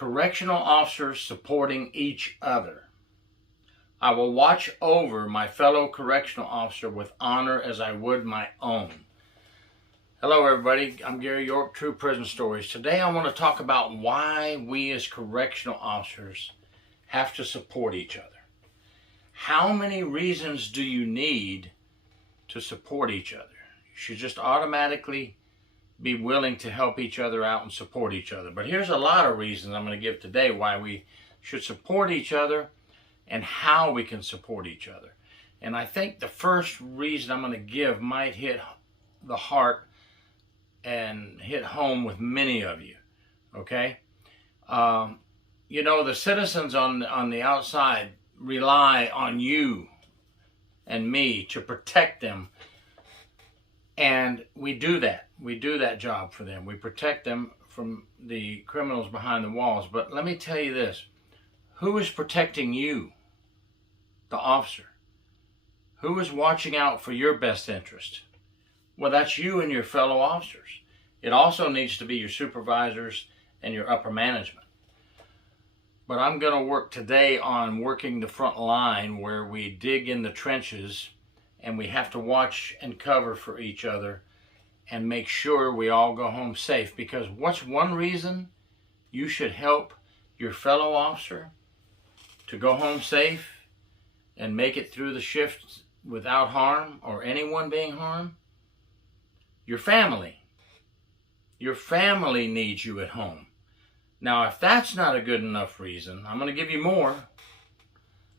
correctional officers supporting each other. I will watch over my fellow correctional officer with honor as I would my own. Hello everybody, I'm Gary York, True Prison Stories. Today I want to talk about why we as correctional officers have to support each other. How many reasons do you need to support each other? You should just automatically be willing to help each other out and support each other. But here's a lot of reasons I'm going to give today why we should support each other and how we can support each other. And I think the first reason I'm going to give might hit the heart and hit home with many of you, okay? You know, the citizens on the outside rely on you and me to protect them, and we do that. We do that job for them. We protect them from the criminals behind the walls. But let me tell you this, who is protecting you? The officer. Who is watching out for your best interest? Well, that's you and your fellow officers. It also needs to be your supervisors and your upper management. But I'm going to work today on working the front line where we dig in the trenches and we have to watch and cover for each other and make sure we all go home safe. Because what's one reason you should help your fellow officer to go home safe and make it through the shift without harm or anyone being harmed? Your family. Your family needs you at home. Now, if that's not a good enough reason, I'm going to give you more.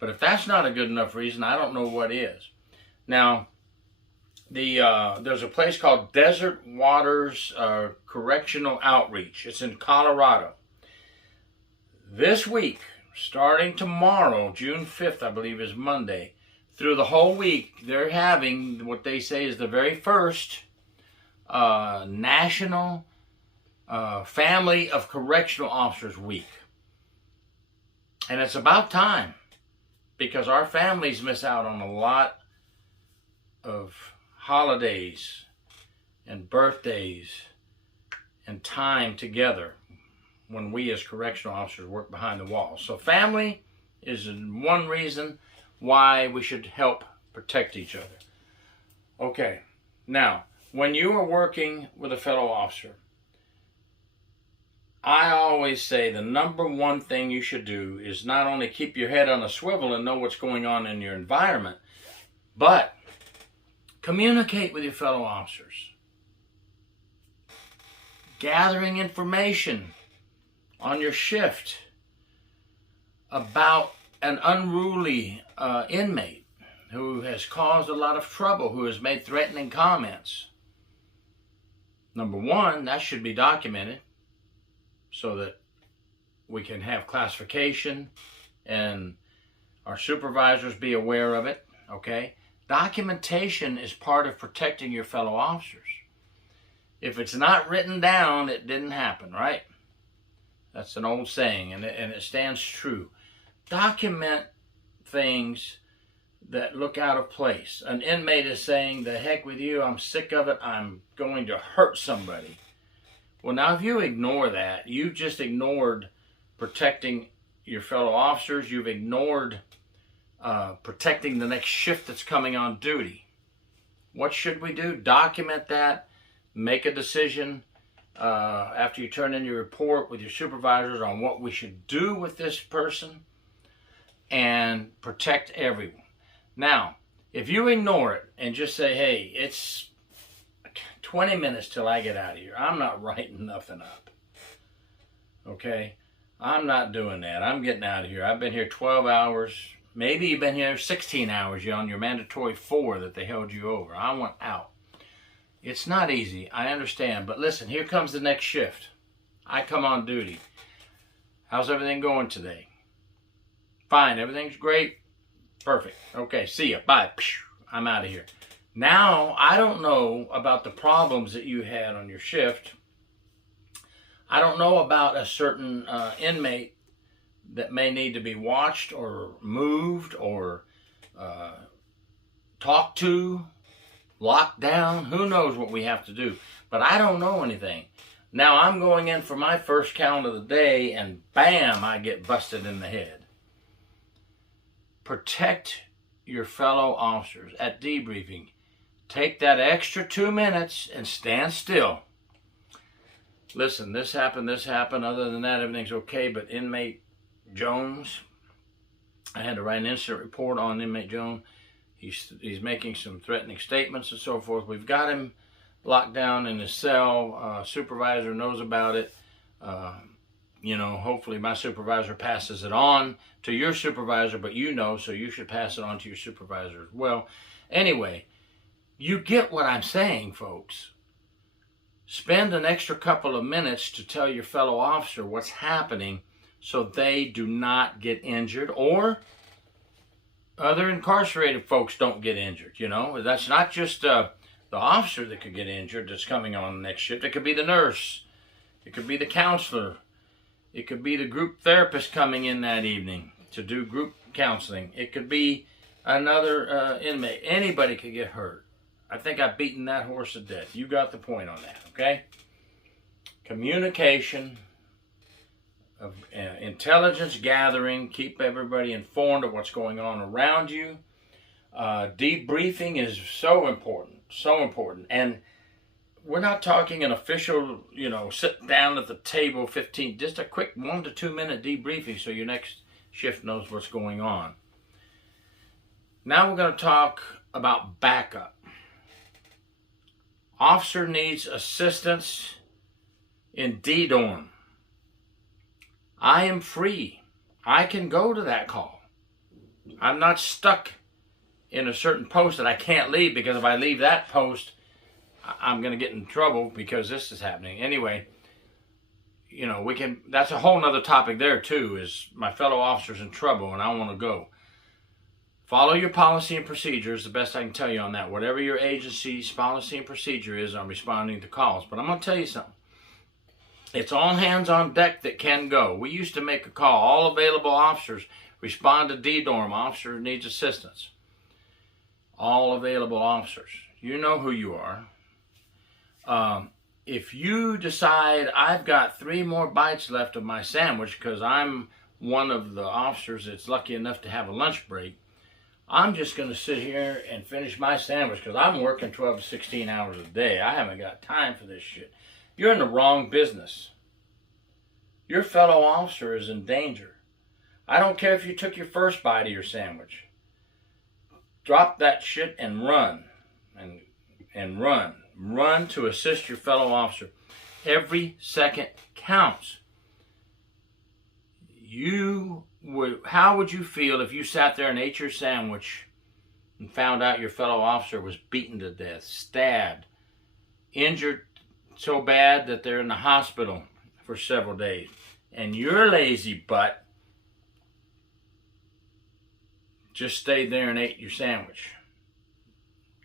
But if that's not a good enough reason, I don't know what is. Now, there's a place called Desert Waters Correctional Outreach. It's in Colorado. This week, starting tomorrow, June 5th, I believe is Monday, through the whole week, they're having what they say is the very first National Family of Correctional Officers Week. And it's about time, because our families miss out on a lot of holidays and birthdays and time together when we as correctional officers work behind the walls. So family is one reason why we should help protect each other. Okay, now, when you are working with a fellow officer, I always say the number one thing you should do is not only keep your head on a swivel and know what's going on in your environment, but communicate with your fellow officers. Gathering information on your shift about an unruly inmate who has caused a lot of trouble, who has made threatening comments. Number one, that should be documented so that we can have classification and our supervisors be aware of it, okay? Documentation is part of protecting your fellow officers. If it's not written down, it didn't happen, right? That's an old saying, and it stands true. Document things that look out of place. An inmate is saying, the heck with you, I'm sick of it, I'm going to hurt somebody. Well, now if you ignore that, you've just ignored protecting your fellow officers, you've ignored protecting the next shift that's coming on duty. What should we do? Document that, make a decision after you turn in your report with your supervisors on what we should do with this person and protect everyone. Now, if you ignore it and just say, hey, it's 20 minutes till I get out of here, I'm not writing nothing up, okay? I'm not doing that. I'm getting out of here. I've been here 12 hours. Maybe you've been here 16 hours. You're on your mandatory 4 that they held you over. I want out. It's not easy. I understand. But listen, here comes the next shift. I come on duty. How's everything going today? Fine. Everything's great. Perfect. Okay. See ya. Bye. I'm out of here. Now, I don't know about the problems that you had on your shift. I don't know about a certain inmate that may need to be watched or moved or talked to, locked down. Who knows what we have to do? But I don't know anything. Now I'm going in for my first count of the day, and bam, I get busted in the head. Protect your fellow officers at debriefing. Take that extra 2 minutes and stand still. Listen, this happened. Other than that, everything's okay. But inmate Jones, I had to write an incident report on inmate Jones. He's making some threatening statements and so forth. We've got him locked down in his cell. Supervisor knows about it. Hopefully my supervisor passes it on to your supervisor, but so you should pass it on to your supervisor as well. Anyway, you get what I'm saying, folks. Spend an extra couple of minutes to tell your fellow officer what's happening so they do not get injured, or other incarcerated folks don't get injured. That's not just the officer that could get injured that's coming on the next shift. It could be the nurse. It could be the counselor. It could be the group therapist coming in that evening to do group counseling. It could be another inmate. Anybody could get hurt. I think I've beaten that horse to death. You got the point on that, okay? Communication, of intelligence gathering, keep everybody informed of what's going on around you. Debriefing is so important. And we're not talking an official, sit down at the table 15, just a quick 1 to 2 minute debriefing so your next shift knows what's going on. Now we're going to talk about backup. Officer needs assistance in D-dorm. I am free. I can go to that call. I'm not stuck in a certain post that I can't leave, because if I leave that post, I'm going to get in trouble because this is happening. Anyway, that's a whole nother topic there too, is my fellow officers in trouble and I want to go. Follow your policy and procedure is the best I can tell you on that. Whatever your agency's policy and procedure is on responding to calls. But I'm going to tell you something. It's all hands on deck that can go. We used to make a call. All available officers respond to D-dorm. Officer needs assistance. All available officers. You know who you are. If you decide I've got 3 more bites left of my sandwich because I'm one of the officers that's lucky enough to have a lunch break, I'm just going to sit here and finish my sandwich because I'm working 12 to 16 hours a day. I haven't got time for this shit. You're in the wrong business. Your fellow officer is in danger. I don't care if you took your first bite of your sandwich. Drop that shit and run. And run. Run to assist your fellow officer. Every second counts. How would you feel if you sat there and ate your sandwich and found out your fellow officer was beaten to death, stabbed, injured so bad that they're in the hospital for several days, and your lazy butt just stayed there and ate your sandwich?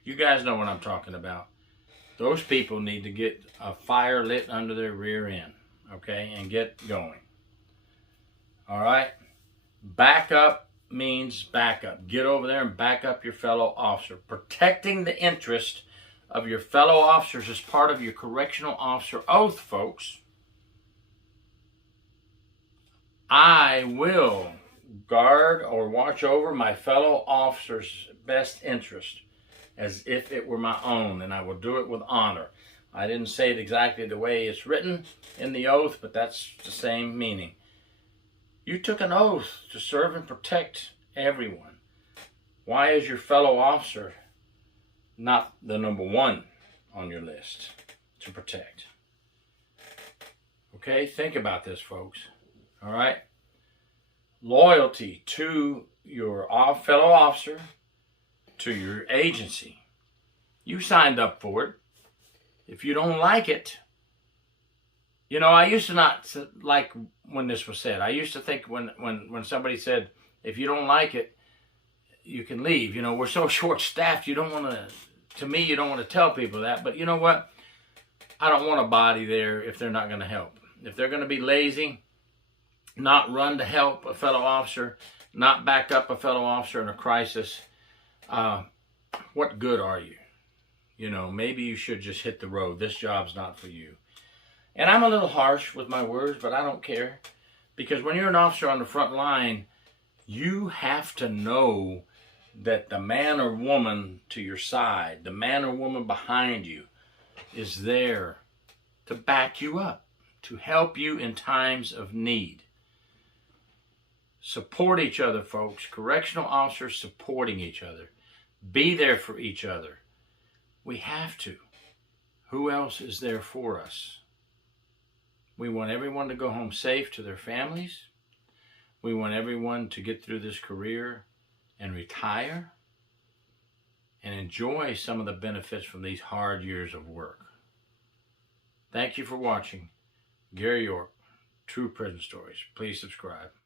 You guys know what I'm talking about. Those people need to get a fire lit under their rear end, okay, and get going. All right? Backup means backup. Get over there and back up your fellow officer. Protecting the interest of your fellow officers is part of your correctional officer oath, folks. I will guard or watch over my fellow officer's best interest as if it were my own, and I will do it with honor. I didn't say it exactly the way it's written in the oath, but that's the same meaning. You took an oath to serve and protect everyone. Why is your fellow officer not the number 1 on your list to protect? Okay, think about this, folks. All right? Loyalty to your fellow officer, to your agency. You signed up for it. If you don't like it, I used to not like when this was said. I used to think when somebody said, if you don't like it, you can leave. We're so short-staffed, you don't want to tell people that. But you know what? I don't want a body there if they're not going to help. If they're going to be lazy, not run to help a fellow officer, not back up a fellow officer in a crisis, what good are you? Maybe you should just hit the road. This job's not for you. And I'm a little harsh with my words, but I don't care. Because when you're an officer on the front line, you have to know that the man or woman to your side, the man or woman behind you, is there to back you up, to help you in times of need. Support each other, folks. Correctional officers supporting each other. Be there for each other. We have to. Who else is there for us? We want everyone to go home safe to their families. We want everyone to get through this career and retire and enjoy some of the benefits from these hard years of work. Thank you for watching. Gary York, True Prison Stories. Please subscribe.